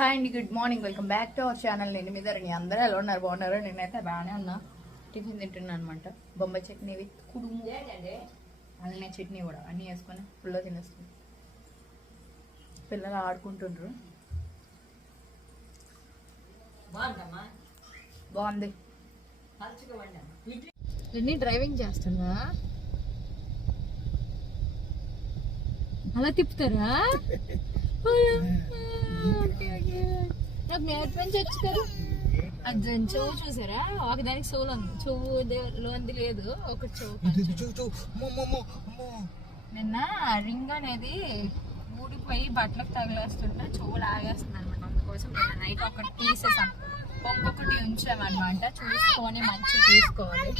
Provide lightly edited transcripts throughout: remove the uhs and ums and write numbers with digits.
Hi అండి, good morning. Welcome back to our channel. నేను మీ ధరణి. అందరూ ఎలా ఉన్నారు? బాగున్నారు? నేనైతే బాగానే ఉన్నా. టిఫిన్ తింటున్నాను అనమాట. బొంబాయి చట్నీ విత్ కుడుము, అలానే చట్నీ కూడా అన్నీ వేసుకొని ఫుల్గా తినేస్తుంది. పిల్లలు ఆడుకుంటుండ్రు. బాగుంది. నేను డ్రైవింగ్ చేస్తున్నా. అలా తిప్పుతారా? నాకు నేర్పించవచ్చు కదా. అది చెవు చూసారా? ఒకదానికి చెవులు ఉంది, చెవులోంది లేదు, ఒక చెవు. నిన్న రింగ్ అనేది ఊడిపోయి బట్టలకు తగిలేస్తుంటే చెవు లాగేస్తుంది అనమాట. అందుకోసం నేను నైట్ ఒకటి తీసేసాం, ఇంకొకటి ఉంచామన్నమాట. చూసుకొని మంచిగా తీసుకోవాలి.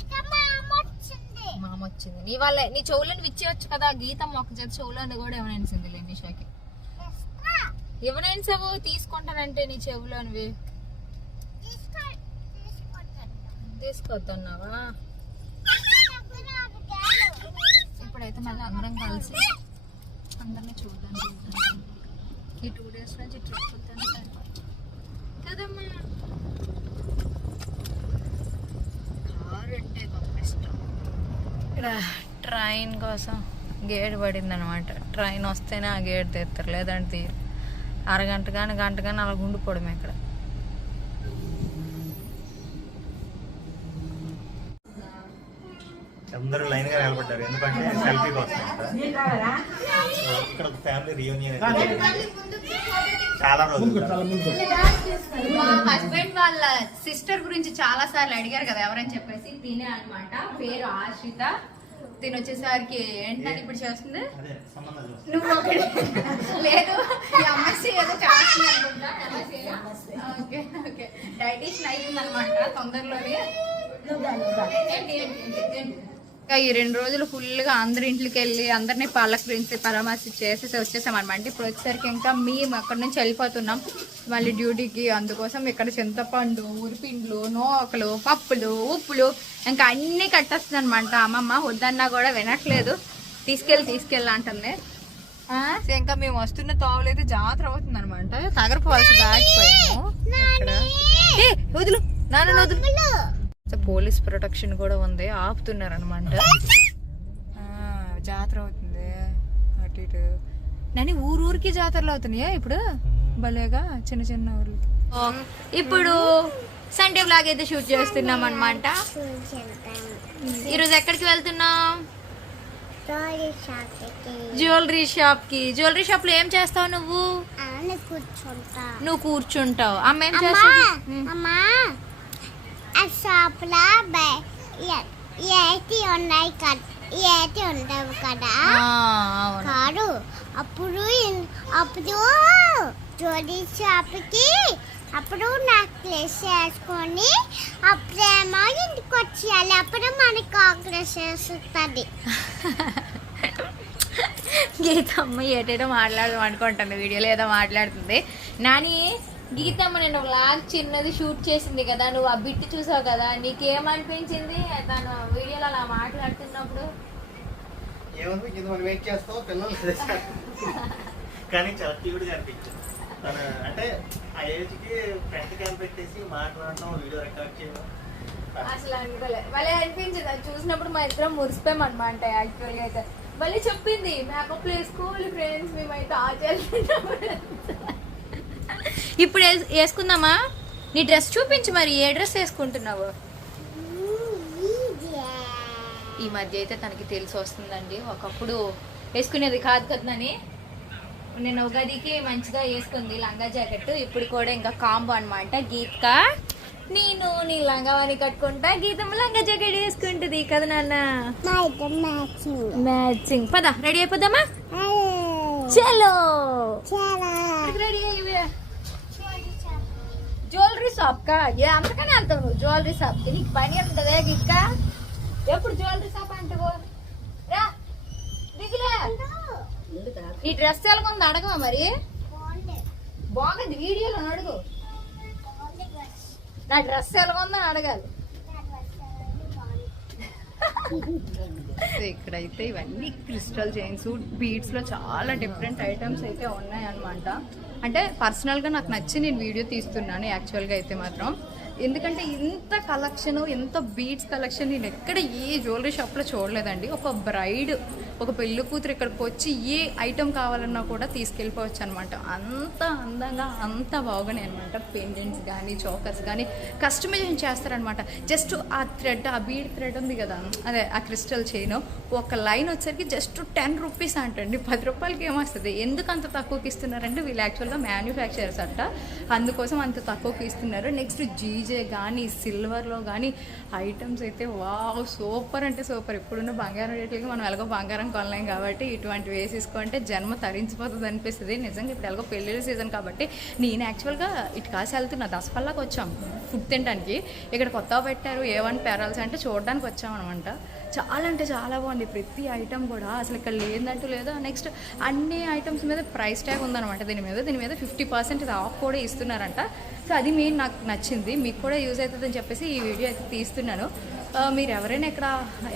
మామ వచ్చింది. నీ వాళ్ళే నీ చెవులను విచ్చేయచ్చు కదా. గీతం ఒక చేతి చెవులను కూడా ఏమనేసింది నిషాకి. ఎవరైనా సరే తీసుకుంటానంటే నీ చెవులోనివి తీసుకొస్తున్నావా? ఇప్పుడైతే మళ్ళీ అందరం కలిసి అందరినీ చూద్దాం. ఈ 2 days నుంచి ట్రిప్ వెళ్తాను కదమ్మా. కారు అంటే గొప్ప ఇష్టం. ఇక్కడ ట్రైన్ కోసం గేట్ పడింది అనమాట. ట్రైన్ వస్తేనే ఆ గేట్ తెస్తారు, లేదంటే అరగంట కానీ గంట కానీ అలా గుండిపోవడమే. ఇక్కడ అందరూ లైన్ గా నిలబడ్డారు, ఎందుకంటే సెల్ఫీ కోసం. ఇక్కడ ఫ్యామిలీ రియూనియన్ చాలా రోజులు. మా హస్బెండ్ వాళ్ళ సిస్టర్ గురించి చాలా సార్లు అడిగారు కదా ఎవరని చెప్పేసి. తినే అనమాట, పేరు ఆశ్రిత. తిని వచ్చేసరికి ఏంటని ఇప్పుడు చేస్తుంది. నువ్వు ఒకటి లేదు, ఈ అమ్మాయి ఏదో చేస్తుంది అనుకుంటా. ఓకే ఓకే, డైటిషన్ అయ్యింది అనమాట తొందరలోనే. ఈ 2 రోజులు ఫుల్గా అందరి ఇంట్లోకి వెళ్ళి అందరినీ పలకరించి పరామర్శ చేసేసి వచ్చేసాం అనమాట. ఇప్పుడు వచ్చేసరికి ఇంకా మేము అక్కడి నుంచి వెళ్ళిపోతున్నాం మళ్ళీ డ్యూటీకి. అందుకోసం ఇక్కడ చింతపండు, ఉరిపిండ్లు, నూకలు, పప్పులు, ఉప్పులు ఇంకా అన్నీ కట్టేస్తుంది అనమాట. అమ్మమ్మ వద్దన్నా కూడా వినట్లేదు. తీసుకెళ్ళి అంటుంది. ఇంకా మేము వస్తున్న తోవలు అయితే జాతర అవుతుంది అనమాట. తగరపోవాల్సి దాటిపోయాము ఇక్కడ. వదులు నాన్న వదులు. పోలీస్ ప్రొటెక్షన్ కూడా ఉంది, ఆపుతున్నారు అనమాట. జాతర అవుతుంది అటు ఇటు. నన్ను ఊరికి జాతరలు అవుతున్నాయా ఇప్పుడు భలేగా, చిన్న చిన్న ఊర్లు. ఇప్పుడు సండే బ్లాగ్ అయితే షూట్ చేస్తున్నాం అనమాట. ఈరోజు ఎక్కడికి వెళ్తున్నాం? జ్యువెలరీ షాప్ కి. జ్యువెలరీ షాప్ లో ఏం చేస్తావు నువ్వు? నువ్వు కూర్చుంటావు. అమ్మ ఏం చేస్తావు? షాప్ లో ఉన్నాయి ఉండవు కదా కాదు. అప్పుడు జ్యువెలరీ షాప్ కి అప్పుడు నెక్లెస్ వేసుకొని అప్పుడేమో ఇంటికి వచ్చేయాలి. అప్పుడు మనకి కాంగ్రెస్ వేస్తుంది. గీతమ్మ ఏటేటో మాట్లాడదాం అనుకుంటాను, వీడియోలో ఏదో మాట్లాడుతుంది. నాని గీతమ్మ నేను వ్లాగ్ చిన్నది షూట్ చేసింది కదా, నువ్వు ఆ బిట్ చూసావు కదా, నీకేమనిపించింది తను వీడియోలో అలా మాట్లాడుతున్నప్పుడు? కానీ చాలా క్యూట్ గా అనిపించింది. తను అంటే ఆ ఏజ్ కి ఫ్రంట్ క్యామ్ పెట్టేసి మాట్లాడటం, వీడియో రికార్డ్ చేయడం అసలు అనుకోలే. మళ్ళీ అనిపించింది అది చూసినప్పుడు. మా ఇద్దరం మురిసిపోయాం అనమాట. యాక్చువల్గా అయితే మళ్ళీ చెప్పింది మేకప్ వేసుకోవాలి ఫ్రెండ్స్ మేమైతే ఇప్పుడు వేసుకుందామా? నీ డ్రెస్ చూపించు మరి, ఏ డ్రెస్ వేసుకుంటున్నావు? ఈ మధ్య అయితే తనకి తెలిసి వస్తుందండి, ఒకప్పుడు వేసుకునేది కాదు కదని. నేను ఉగాదికి మంచిగా వేసుకుంది లంగా జాకెట్. ఇప్పుడు కూడా ఇంకా కాంబో అనమాట. గీత్క నేను నీ లంగావాణి కట్టుకుంటా, గీతమ్మ లంగా జాకెట్ వేసుకుంటుంది కదా నాన్న. మ్యాచింగ్. పద రెడీ అయిపోదామా? చలో రెడీ అయ్యి జ్యువెలరీ షాప్ కా అంతకనే వెళ్తావు నువ్వు. జ్యువెలరీ షాప్ కి నీకు పని ఉంటుందే గిక్క. ఎప్పుడు జ్యువెలరీ షాప్ అంటావు? రా దిగులే. ఈ డ్రెస్ ఎలాగొంది అడగవా మరి? బాగుంది, వీడియోలో అడుగు. నా డ్రెస్ ఎలాగొందని అడగాలి. ఇక్కడైతే ఇవన్నీ క్రిస్టల్ చైన్స్, బీడ్స్ లో చాలా డిఫరెంట్ ఐటమ్స్ అయితే ఉన్నాయి అనమాట. అంటే పర్సనల్గా నాకు నచ్చి నేను వీడియో తీస్తున్నాను యాక్చువల్గా అయితే మాత్రం. ఎందుకంటే ఇంత కలెక్షన్, ఎంత బీడ్స్ కలెక్షన్ నేను ఎక్కడ ఏ జ్యువెలరీ షాప్లో చూడలేదండి. ఒక బ్రైడ్, ఒక పెళ్లి కూతురు ఇక్కడికి వచ్చి ఏ ఐటెం కావాలన్నా కూడా తీసుకెళ్ళిపోవచ్చు అనమాట. అంత అందంగా, అంత బాగున్నాయి అనమాట. పెండెంట్స్ కానీ, చోకర్స్ కానీ కస్టమైజేషన్ చేస్తారనమాట. జస్ట్ ఆ థ్రెడ్, ఆ బీడ్ థ్రెడ్ ఉంది కదా, అదే ఆ క్రిస్టల్ చైన్, ఒక లైన్ వచ్చేసరికి జస్ట్ 10 రూపీస్ అంటండి. 10 రూపాయలకి ఏమొస్తుంది? ఎందుకు అంత తక్కువకి ఇస్తున్నారంటే వీళ్ళు యాక్చువల్గా మ్యానుఫ్యాక్చరర్స్ అంట, అందుకోసం అంత తక్కువకి ఇస్తున్నారు. నెక్స్ట్ జీజే కానీ, సిల్వర్లో కానీ ఐటమ్స్ అయితే వావ్, సూపర్ అంటే సూపర్. ఇప్పుడున్న బంగారం రేట్లకి మనం ఎలాగో బంగారం కొనలేం కాబట్టి ఇటువంటివి వేసేసుకుంటే జన్మ తరించిపోతుంది అనిపిస్తుంది. నిజంగా ఇప్పుడు ఎలాగో పెళ్ళిళ్ళ సీజన్ కాబట్టి నేను యాక్చువల్గా ఇటు కాసి వెళ్తున్నా. దసపల్లాకి వచ్చాం ఫుడ్ తినడానికి. ఇక్కడ కొత్తగా పెట్టారు A1 పేరల్స్ అంటే చూడడానికి వచ్చాం అనమాట. చాలా అంటే చాలా బాగుంది ప్రతి ఐటమ్ కూడా, అసలు ఇక్కడ లేదంటూ లేదా. నెక్స్ట్ అన్ని ఐటమ్స్ మీద ప్రైస్ ట్యాగ్ ఉందన్నమాట. దీని మీద 50% ఆఫ్ కూడా ఇస్తున్నారంట. సో అది మెయిన్ నాకు నచ్చింది, మీకు కూడా యూజ్ అవుతుందని చెప్పేసి ఈ వీడియో అయితే తీస్తున్నాను. మీరు ఎవరైనా ఇక్కడ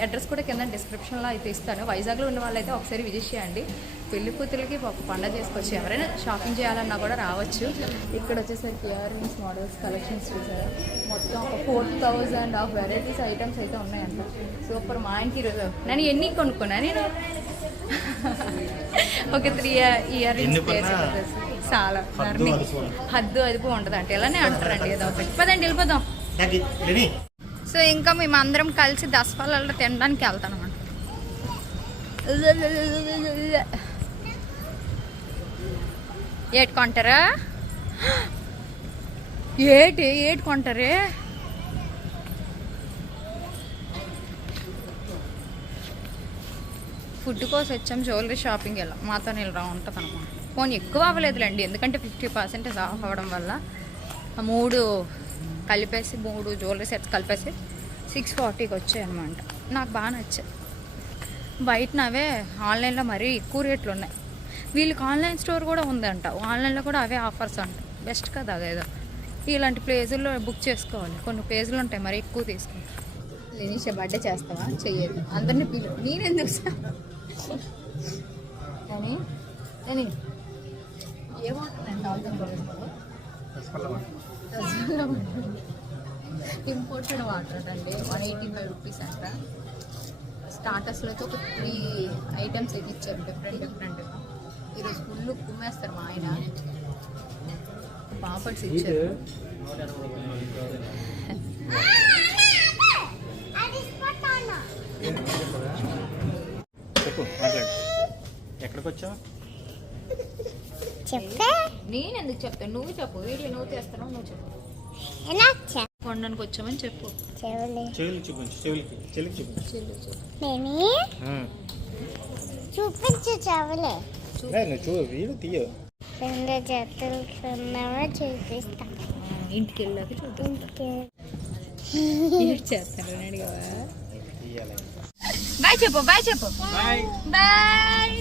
అడ్రస్ కూడా కింద డిస్క్రిప్షన్లో అయితే ఇస్తాను. వైజాగ్లో ఉన్న వాళ్ళైతే ఒకసారి విజిట్ చేయండి. పెళ్లి కూతురికి ఒక పండుగ చేసుకోవచ్చు, ఎవరైనా షాపింగ్ చేయాలన్నా కూడా రావచ్చు. ఇక్కడ వచ్చేసరికి ఇయర్ రింగ్స్ మోడల్స్ కలెక్షన్స్ చూసారా, మొత్తం ఒక 4000 ఆఫ్ వెరైటీస్ ఐటమ్స్ అయితే ఉన్నాయంట. సూపర్. మా ఇంటికి ఈరోజు నేను ఎన్ని కొనుక్కున్నా, నేను ఒక 3 ఇయర్ రింగ్స్ చాలా హద్దు అదుపు ఉండదు అంటే ఇలానే అంటారండి. ఏదో ఒకటి పదండి వెళ్ళిపోదాం. సో ఇంకా మేము అందరం కలిసి దసపల్లలో తినడానికి వెళ్తాం అన్నమాట. ఏటి కొంటారా? ఏటి కొంటారే? ఫుడ్ కోసం వచ్చాం, జ్యువెలరీ షాపింగ్ వెళ్ళాం. మాతో నిలరా ఉంటుంది అనమాట. ఫోన్ ఎక్కువ అవ్వలేదులేండి, ఎందుకంటే 50% ఆఫ్ అవ్వడం వల్ల 3 కలిపేసి 3 జ్యువెలరీ సెట్స్ కలిపేసి 640కి వచ్చాయి అనమాట. నాకు బాగా నచ్చాయి. బయటనవే ఆన్లైన్లో మరీ ఎక్కువ రేట్లు ఉన్నాయి. వీళ్ళకి ఆన్లైన్ స్టోర్ కూడా ఉందంట, ఆన్లైన్లో కూడా అవే ఆఫర్స్ అంట. బెస్ట్ కదా అదేదో. ఇలాంటి ప్లేసుల్లో బుక్ చేసుకోవాలి. కొన్ని ప్లేసులు ఉంటాయి మరి ఎక్కువ తీసుకుంటా. లేనిష బర్త్డే చేస్తావా? చెయ్యదు. అందరినీ పిలు, నేనెందుకు కానీ ఏమవుతుందండి ఇంపోర్టెడ్ వాటర్ అండి. 185 రూపీస్ అంట. స్టార్టర్స్లో అయితే ఒక 3 ఐటమ్స్ అయితే ఇచ్చారు డిఫరెంట్గా. ఈరోజు ఫుల్ కుమ్మేస్తారు మా ఆయన. పాపడ్స్ ఇచ్చారు. ఎక్కడికి వచ్చావు? నేను ఎందుకు చెప్తాను, నువ్వు చెప్పు. వీడియో నువ్వు చేస్తాను, నువ్వు చెప్పు. కొనడానికి వచ్చామని చెప్పు. చెవులు చూపించు, చెవులకి చూపించు చెవులే. వీడు తీయ 2 జతలు చూపిస్తా. ఇంటికి వెళ్ళాక చూపిస్తా. చేస్తాను అడిగావా? బాయ్ చెప్పు, బాయ్ చెప్పు, బాయ్.